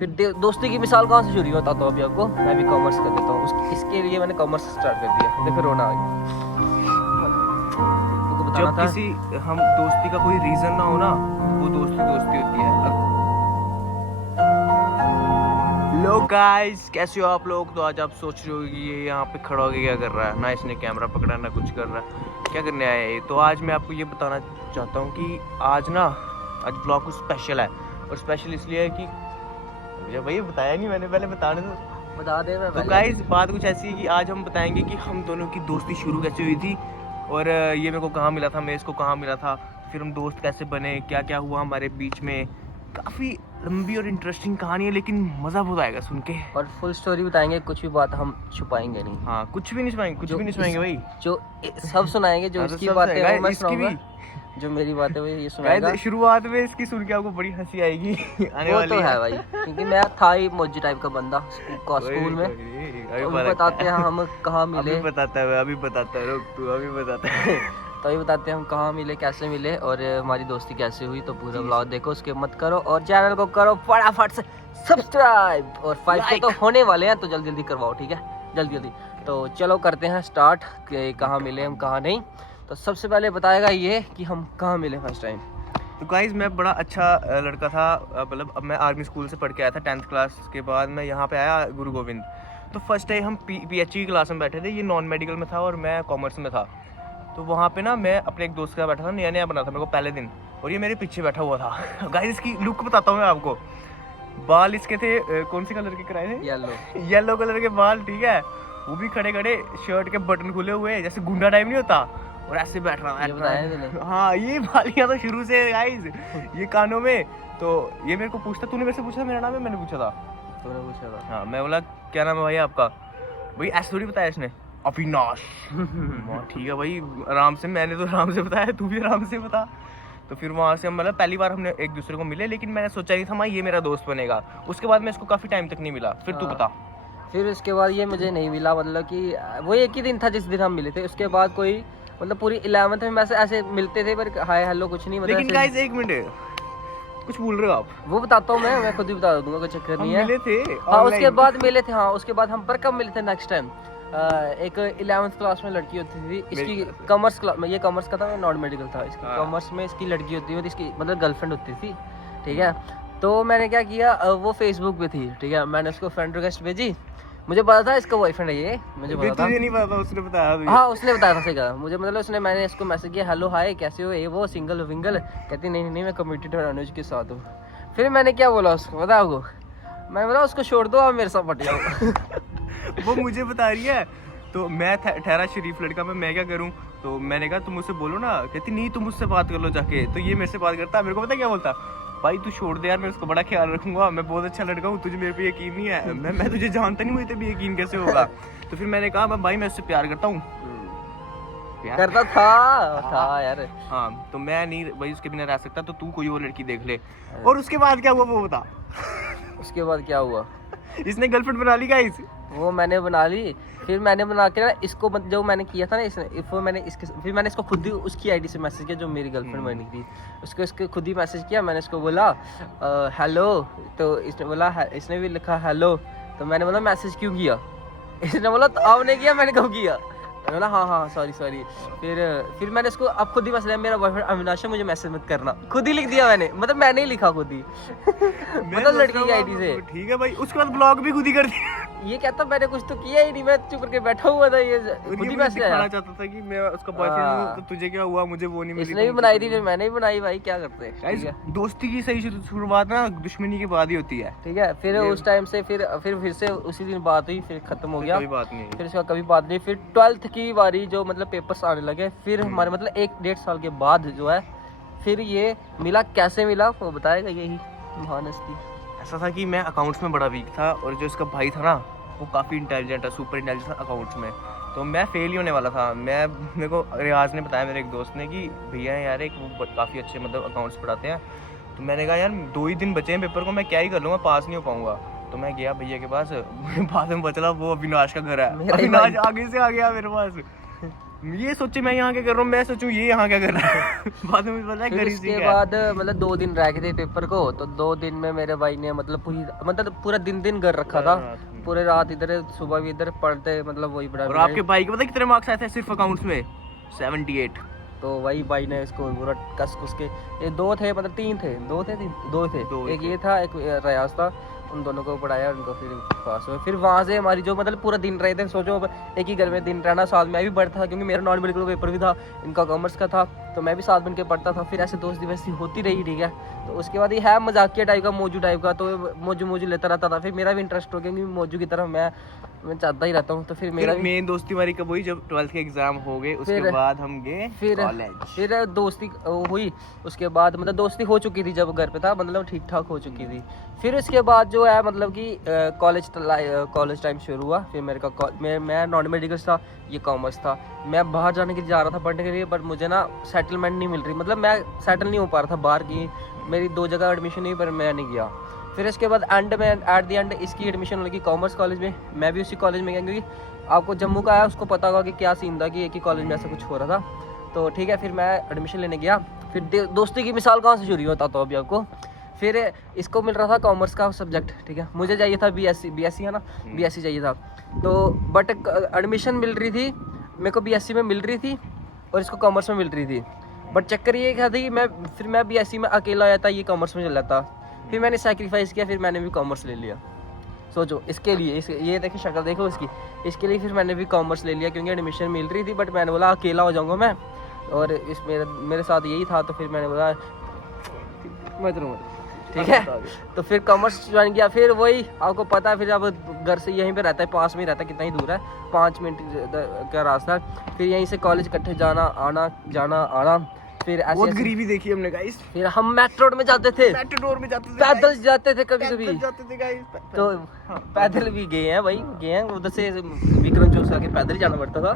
फिर दोस्ती की मिसाल कहाँ से शुरू हुई बताता हूँ अभी आपको। मैं भी कॉमर्स कर देता हूँ, इसके लिए मैंने कॉमर्स स्टार्ट कर दिया। देखो रोना आ गया। जब किसी हम दोस्ती का कोई रीजन ना हो ना, वो दोस्ती दोस्ती होती है। लो गाइस, कैसे हो आप लोग? तो आज आप सोच रहे हो कि ये यहाँ पे खड़ा होकर क्या कर रहा है, ना इसने कैमरा पकड़ा ना कुछ कर रहा है, क्या करने आया है। तो आज मैं आपको ये बताना चाहता हूँ कि आज ब्लॉग कुछ स्पेशल है। और स्पेशल इसलिए है कि मुझे भाई बताया नहीं मैंने, पहले बताने दो। बता दे मैं। तो गाइस बात कुछ ऐसी है कि आज हम बताएंगे कि हम दोनों की दोस्ती शुरू कैसे हुई थी, और ये मेरे को कहाँ मिला था, मैं इसको कहाँ मिला था, फिर हम दोस्त कैसे बने, क्या क्या हुआ हमारे बीच में। काफ़ी लंबी और इंटरेस्टिंग कहानी है, लेकिन मज़ा बहुत आएगा सुन के। और फुल स्टोरी बताएंगे, कुछ भी बात हम छुपाएंगे नहीं। हाँ, कुछ भी नहीं छुपाएंगे, कुछ भी नहीं छुपाएंगे भाई। जो सब सुनाएंगे, जो इसकी बातें हैं मैं सुनाऊंगा, जो मेरी बातें वो ये सुनाएगा। शुरुआत में इसकी सुन के आपको बड़ी हंसी आएगी आने वो वाली तो है भाई, क्योंकि मैं था ही मौजी टाइप का बंदा स्कूल में। तो बताते हैं हम कहाँ मिले। अभी बताता है, रुक तू, अभी बताता है। तो ये बताते हैं हम कहाँ मिले, कैसे मिले और हमारी दोस्ती कैसे हुई। तो पूरा ब्लॉग देखो, उसके मत करो और चैनल को करो फटाफट से सब्सक्राइब। और 5K तो होने वाले हैं, तो जल्दी जल्दी करवाओ, ठीक है, जल्दी जल्दी। तो चलो करते हैं स्टार्ट कि कहाँ मिले हम कहाँ नहीं। तो सबसे पहले बताएगा ये कि हम कहाँ मिले फर्स्ट टाइम। तो गाइज मैं बड़ा अच्छा लड़का था, मतलब अब मैं आर्मी स्कूल से पढ़ के आया था 10th क्लास के बाद मैं यहाँ पे आया गुरु गोविंद। तो फर्स्ट टाइम हम PHE की क्लास में बैठे थे, ये नॉन मेडिकल में था और मैं कॉमर्स में था। तो वहाँ पे ना मैं अपने एक दोस्त के साथ बैठा था, नया नया बना था मेरे को पहले दिन, और ये मेरे पीछे बैठा हुआ था। गाइज इसकी लुक बताता हूँ मैं आपको। बाल इसके थे कौन से कलर के कराए थे? येलो कलर के बाल, ठीक है। वो भी खड़े खड़े, शर्ट के बटन खुले हुए, जैसे गुंडा टाइम नहीं होता, और ऐसे बैठ रहा है। हाँ, ये बालियाँ तो शुरू से गाइस, ये कानों में। तो ये मेरे को पूछता, तूने मेरे से पूछा मेरा नाम है? मैंने पूछा था। तूने पूछा था? हाँ, मैं बोला क्या नाम है भाई आपका? भाई ऐसे थोड़ी बताया इसने, अविनाश। ठीक है भाई, आराम से, मैंने तो आराम से बताया, तू भी आराम से बता। तो फिर वहाँ से हम मतलब पहली बार हमने एक दूसरे को मिले, लेकिन मैंने सोचा नहीं था मैं ये मेरा दोस्त बनेगा। उसके बाद मैं इसको काफ़ी टाइम तक नहीं मिला। फिर तू बता। फिर उसके बाद ये मुझे नहीं मिला, मतलब कि वो एक ही दिन था जिस दिन हम मिले थे। उसके बाद कोई मतलब पूरी 11th में वैसे ऐसे मिलते थे, पर हाय हेलो कुछ नहीं। मतलब लेकिन गाइस एक मिनट, कुछ भूल रहे हो आप। वो बताता हूँ मैं खुद ही बता दूंगा, कोई चक्कर नहीं है। मिले थे हाँ, उसके बाद मिले थे। हाँ, उसके बाद हम पर कब मिले थे नेक्स्ट टाइम, एक 11th क्लास में लड़की होती थी इसकी, कॉमर्स क्लास में, ये कॉमर्स का था, मैं नॉन मेडिकल था। इसकी कॉमर्स में इसकी लड़की होती है, इसकी मतलब गर्लफ्रेंड होती थी, ठीक है। तो मैंने क्या किया, वो फेसबुक पे थी, ठीक है, मैंने उसको फ्रेंड रिक्वेस्ट भेजी। मुझे पता था इसका बॉयफ्रेंड है ये, मुझे पता था। तुझे नहीं पता था, उसने बताया। हाँ, उसने बताया था, सही कहा मुझे, मतलब मैंने इसको मैसेज किया, हेलो हाय कैसे हो, ये वो सिंगल विंगल। कहती नहीं मैं कमिटेड और अनुज के साथ हूँ। फिर मैंने क्या बोला उसको, बता आपको, मैं बोला उसको छोड़ दो, आप मेरे साथ पट जाओ। वो मुझे बता रही है, तो मैं ठहरा शरीफ लड़का, मैं क्या करूं। तो मैंने कहा तुम मुझसे बोलो ना। कहती नहीं तुम मुझसे बात कर लो जाके। तो ये मेरे से बात करता, मेरे को पता क्या बोलता, भाई तू छोड़ दे यार, मैं उसको बड़ा ख्याल रखूंगा, मैं बहुत अच्छा लड़का हूँ, तुझे मेरे पे यकीन नहीं है, मैं तुझे जानता नहीं, मुझे भी यकीन कैसे होगा। तो फिर मैंने कहा भाई मैं उससे प्यार करता हूँ। करता था यार। हाँ, तो मैं नहीं भाई उसके बिना रह सकता, तो तू कोई और लड़की देख ले। और उसके बाद क्या हुआ वो बता। उसके बाद क्या हुआ, इसने गर्लफ्रेंड बना ली गाइस। वो मैंने बना ली। फिर मैंने बना के ना इसको, जो मैंने किया था ना इसने, फिर मैंने इसको खुद ही उसकी आईडी से मैसेज किया जो मेरी गर्लफ्रेंड बनी थी। उसको खुद ही मैसेज किया। मैंने इसको बोला हेलो, तो इसने बोला, इसने भी लिखा हेलो। तो मैंने बोला मैसेज क्यों किया? इसने बोला तो आपने किया, मैंने कब किया? मैंने बोला हाँ सॉरी। फिर मैंने इसको अब खुद ही मैसेज, मेरा बॉयफ्रेंड अविनाश है, मुझे मैसेज मत करना, खुद ही लिख दिया मैंने, मतलब मैंने ही लिखा खुद ही। मतलब लड़की की आईडी से। ठीक है भाई, उसके बाद ब्लॉग भी खुद ही कर दिया। ये कहता मैंने कुछ तो किया ही नहीं, मैं चुप करके बैठा हुआ था। ये खुद ही मैसेज आया। चाहता था कि मैं उसका बॉयफ्रेंड हूं, तो तुझे क्या हुआ, मुझे वो नहीं मिली। इसने भी बनाई थी, फिर मैंने भी बनाई, भाई क्या करते हैं। दोस्ती की सही शुरुआत ना दुश्मनी के बाद ही होती है, ठीक है। फिर उस टाइम से फिर से उसी दिन बात हुई, फिर खत्म हो गया, कोई बात नहीं। फिर उसका कभी बात नहीं। फिर 12th की बारी जो मतलब पेपर्स आने लगे, फिर हमारे मतलब 1-1.5 साल के बाद जो है फिर ये मिला। कैसे मिला वो बताएगा, यही महान हस्ती। ऐसा था कि मैं अकाउंट्स में बड़ा वीक था, और जो इसका भाई था ना वो काफ़ी इंटेलिजेंट है, सुपर इंटेलिजेंट अकाउंट्स में। तो मैं फेल ही होने वाला था। मेरे को रियाज ने बताया, मेरे एक दोस्त ने, कि भैया यार एक वो काफ़ी अच्छे मतलब अकाउंट्स पढ़ाते हैं। तो मैंने कहा यार 2 ही दिन बचे हैं पेपर को, मैं क्या ही कर लूँगा, पास नहीं हो पाऊँगा। तो मैं गया भैया के पास। बाद में बचला वो अविनाश का घर है, अविनाश आगे से आ गया मेरे पास। ये सोचे मैं यहाँ क्या कर रहा हूँ, मैं सोचूं ये यहाँ क्या कर रहा है। बाद में मुझे पता है फिर घर ही इसके सीखा है। बाद मतलब 2 दिन रह गए थे पेपर को, तो 2 दिन में मेरे भाई ने मतलब पूरा दिन घर रखा था, पूरे रात इधर सुबह भी इधर पढ़ते, मतलब वही बड़ा। और आपके भाई के पता है कितने मार्क्स आए थे सिर्फ अकाउंट्स में? 78। तो वही भाई ने इसको पूरा कस कुस के, ये 2 थे मतलब 3 थे, 2 थे 2 थे, एक ये था एक रियाज था, उन दोनों को पढ़ाया, उनको फिर पास हुए। फिर वहाँ से हमारी जो मतलब पूरा दिन रहे थे, सोचो एक ही घर में दिन रहना, साथ में मैं भी पढ़ता था क्योंकि मेरा नॉन मेडिकल पेपर भी था, इनका कॉमर्स का था, तो मैं भी साथ बन के पढ़ता था। फिर ऐसे दोस्ती वैसी होती रही, ठीक है। तो उसके बाद ये है मजाकिया टाइप का, मौजू टाइप का, तो मौजू लेता रहता था। फिर मेरा भी इंटरेस्ट हो गया क्योंकि मौजू की तरफ मैं चाहता ही रहता हूँ, तो फिर मेरा मेन दोस्ती हमारी कब हुई? जब 12th के एग्जाम हो गए, उसके फिर- बाद हम गए कॉलेज। फिर दोस्ती हुई, उसके बाद मतलब दोस्ती हो चुकी थी जब घर पे था, मतलब ठीक ठाक हो चुकी थी। फिर उसके बाद जो है मतलब कि कॉलेज टाइम शुरू हुआ। फिर मैं नॉन मेडिकल था, ये कॉमर्स था। मैं बाहर जाने के लिए जा रहा था पढ़ने के लिए, बट मुझे ना सेटलमेंट नहीं मिल रही, मतलब मैं सेटल नहीं हो पा रहा था बाहर की, मेरी 2 जगह एडमिशन हुई पर मैं नहीं गया। फिर इसके बाद एट द एंड इसकी एडमिशन लगी कॉमर्स कॉलेज में, मैं भी उसी कॉलेज में गया क्योंकि आपको जम्मू का आया उसको पता होगा कि क्या सीन था कि एक ही कॉलेज में ऐसा कुछ हो रहा था। तो ठीक है, फिर मैं एडमिशन लेने गया। फिर दोस्ती की मिसाल कहाँ से शुरू होता तो अभी आपको, फिर इसको मिल रहा था कॉमर्स का सब्जेक्ट, ठीक है, मुझे चाहिए था बीएससी है ना, बीएससी चाहिए था। तो बट एडमिशन मिल रही थी मेरे को, बीएससी में मिल रही थी और इसको कॉमर्स में मिल रही थी। बट चक्कर ये क्या थी, मैं बीएससी में अकेला आया था, ये कॉमर्स में चल रहा था। फिर मैंने सैक्रिफाइस किया, फिर मैंने भी कॉमर्स ले लिया। सोचो इसके लिए, ये देखिए शक्ल देखो इसके लिए फिर मैंने भी कॉमर्स ले लिया क्योंकि एडमिशन मिल रही थी, बट मैंने बोला अकेला हो जाऊंगा मैं, और इस मेरे साथ यही था, तो फिर मैंने बोला मैं करूँगा, ठीक है। तो फिर कॉमर्स ज्वाइन किया। फिर वही आपको पता है, फिर अब घर से यहीं पे रहता है, पास में ही रहता है, कितना ही दूर है, 5 मिनट का रास्ता है। फिर यहीं से कॉलेज इकट्ठे जाना आना। फिर बहुत गरीबी देखी हमने गाइस। फिर हम मेट्रो में जाते थे, मेट्रो में जाते थे, पैदल जाते थे कभी जाते थे गाइस। तो पैदल भी गए हैं भाई, गए हैं उधर से विक्रम चौक से आके पैदल ही जाना पड़ता था।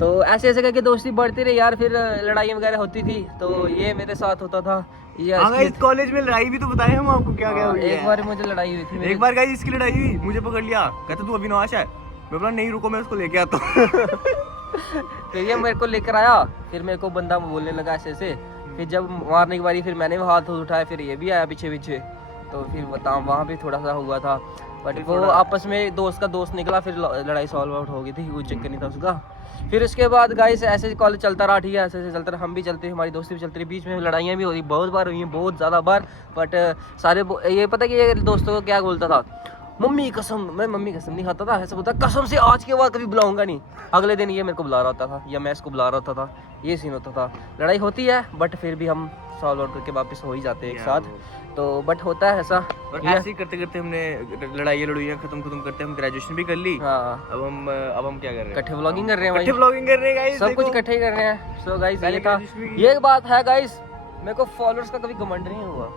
तो ऐसे करके दोस्ती बढ़ती रही यार। फिर लड़ाई वगैरह होती थी, तो ये मेरे साथ होता था। ये इस कॉलेज में लड़ाई भी तो बताए हम आपको क्या क्या हुई है। एक बार मुझे लड़ाई हुई थी, एक बार गाइस इसकी लड़ाई हुई, मुझे पकड़ लिया, कहता तू अविनाश है, मैं बोला नहीं रुको मैं उसको लेके आता हूँ। फिर ये मेरे को लेकर आया, फिर मेरे को बंदा बोलने लगा ऐसे। फिर जब मारने की बारी, फिर मैंने भी हाथ उठाया, फिर ये भी आया पीछे। तो फिर बताऊँ वहाँ भी थोड़ा सा हुआ था, बट वो आपस में दोस्त का दोस्त निकला, फिर लड़ाई सॉल्व आउट हो गई थी, कोई चक्कर नहीं था उसका। फिर उसके बाद गाइस ऐसे कॉलेज चलता रहा, ठीक है, ऐसे चलता रहा, हम भी चलते, हमारी दोस्ती भी चलती रही, बीच में लड़ाइयाँ भी हो रही, बहुत बार हुई हैं, बहुत ज़्यादा बार। बट सारे ये पता कि ये दोस्तों को क्या बोलता था, मम्मी कसम, मैं मम्मी कसम नहीं खाता था, ऐसा बोलता कसम से आज के बाद कभी बुलाऊंगा नहीं। अगले दिन ये मेरे को बुला रहा होता था या मैं इसको बुला रहा होता था, ये सीन होता था। लड़ाई होती है बट फिर भी हम सॉल्व आउट करके वापस हो ही जाते हैं एक साथ। तो बट होता है ऐसा, और ऐसे ही करते करते हमने लड़ाइयाँ खत्म करते हम ग्रेजुएशन भी कर ली। हाँ, अब हम क्या कर रहे हैं? इकट्ठे व्लॉगिंग कर रहे हैं भाई, इकट्ठे व्लॉगिंग कर रहे हैं गाइस, सब कुछ इकट्ठे ही कर रहे हैं। सो गाइस पहले ये था, graduation भी की। ये बात है गाइस, मेरे को फॉलोअर्स का कभी घमंड नहीं हुआ।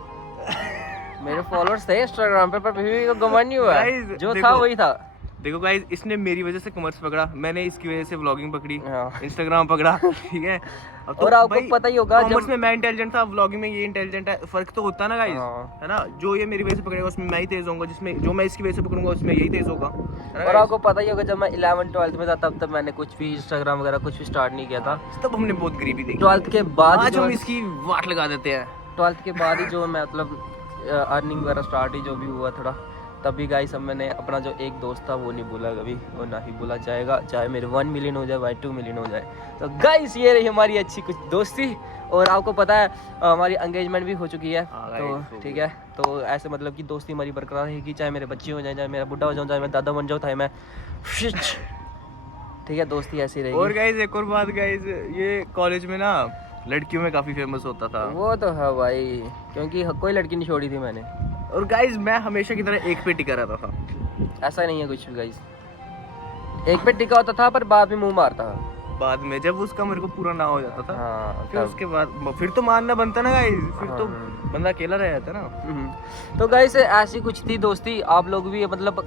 मेरे फॉलोअर्स थे इंस्टाग्राम पे, पर भी को घमंड नहीं हुआ, Guys, जो था देखो, वही था। देखो गाइस, इसने मेरी वजह से कॉमर्स पकड़ा, मैंने इसकी वजह से व्लॉगिंग पकड़ी, हाँ। इंस्टाग्राम पकड़ा, ठीक है। अब और आपको पता ही होगा कॉमर्स जब- में मैं इंटेलिजेंट था, व्लॉगिंग में ये इंटेलिजेंट है, फर्क तो होता है ना गाइस, हाँ। है ना। जो ये मेरी वजह से पकड़ेगा उसमें मैं ही तेज होऊंगा, जिसमें जो मैं इसकी वजह से पकड़ूंगा उसमें यही तेज होगा, है ना और guys? आपको पता ही होगा जब मैं 11th-12th में था, तब मैंने कुछ भी इंस्टाग्राम वगैरह कुछ भी स्टार्ट नहीं किया था। तब हमने बहुत गरीबी देखी। 12th के बाद आज जो हम इसकी वाट लगा देते हैं। 12th के बाद ही जो मैं मतलब अर्निंग वगैरह स्टार्ट ही जो भी हुआ थोड़ा, तभी गाइस अब मैंने अपना जो एक दोस्त था वो नहीं भूला कभी, और ना ही भूला जाएगा, चाहे मेरे 1 मिलियन हो जाए, चाहे 2 मिलियन हो जाए। तो गाइस ये रही हमारी अच्छी कुछ दोस्ती। और आपको पता है हमारी एंगेजमेंट भी हो चुकी है, हाँ तो guys, ठीक है। तो ऐसे मतलब कि दोस्ती हमारी बरकरार रहेगी, चाहे मेरे बच्चे हो जाए, चाहे मेरा बुढ़ा हो जाऊँ, चाहे मैं दादा बन जाऊँ, चाहे मैं ठीक है, दोस्ती ऐसी और रहेगी। गाइस एक और बात गाइस, ये कॉलेज में ना लड़कियों में काफी फेमस होता था। वो तो है भाई, क्योंकि कोई लड़की नहीं छोड़ी थी मैंने। और गाइस मैं हमेशा की तरह एक पे टिका रहता था। ऐसा नहीं है कुछ भी गाइस, एक पे टिका होता था पर बाद में मुंह मारता था। बाद में जब उसका मेरे को पूरा ना हो जाता था, हाँ, फिर तब। उसके बाद फिर तो मानना बनता ना गाइस, फिर तो हाँ। बंदा अकेला रह जाता ना। तो गाइस ऐसी कुछ थी दोस्ती। आप लोग भी मतलब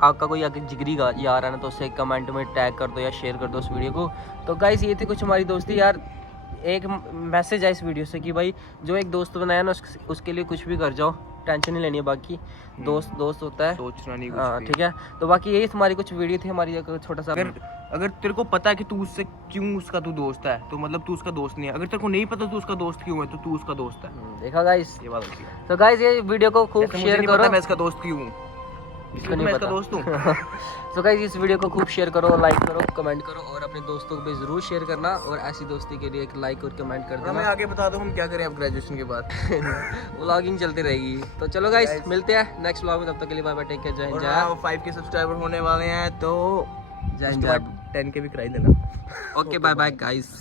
आपका कोई अगर जिगरी यार है ना, तो उसे कमेंट में टैग कर दो या शेयर कर दो उस वीडियो को। तो गाइस ये थी कुछ हमारी दोस्ती यार। एक मैसेज है इस वीडियो से कि भाई जो एक दोस्त बनाया ना उसके लिए कुछ भी कर जाओ, टेंशन नहीं लेनी है, बाकी दोस्त दोस्त होता है। सोचना नहीं हाँ कुछ भी। ठीक है, तो बाकी यही हमारी कुछ वीडियो थी, हमारी एक छोटा सा। अगर तेरे को पता है कि तू उससे क्यों उसका तू दोस्त है, तो मतलब तू उसका दोस्त नहीं है। अगर तेरे को नहीं पता तू उसका दोस्त क्यों है, तो तू उसका दोस्त है। देखा गाइस, ये बात होती है। तो गाइस ये वीडियो को खूब जैसे मुझे शेयर नहीं करो। पता मैं इसका दोस्त क्यों हूँ, इसको इसलिए नहीं मैं पता। इसका दोस्त हूँ। तो गाइस इस वीडियो को खूब शेयर करो, लाइक करो, कमेंट करो, और अपने दोस्तों को भी जरूर शेयर करना, और ऐसी दोस्ती के लिए एक लाइक और कमेंट कर हमें देना। आगे बता दो हम क्या करें अब ग्रेजुएशन के बाद। व्लॉगिंग चलती रहेगी। तो चलो गाइस मिलते हैं नेक्स्ट व्लॉग में, तब तक के लिए बाय बाय, टेक केयर, जय हिंद, और जय 5 के सब्सक्राइबर होने वाले हैं, तो जय उसके हिंद, बाद 10 के भी कराई देना। Okay bye bye guys.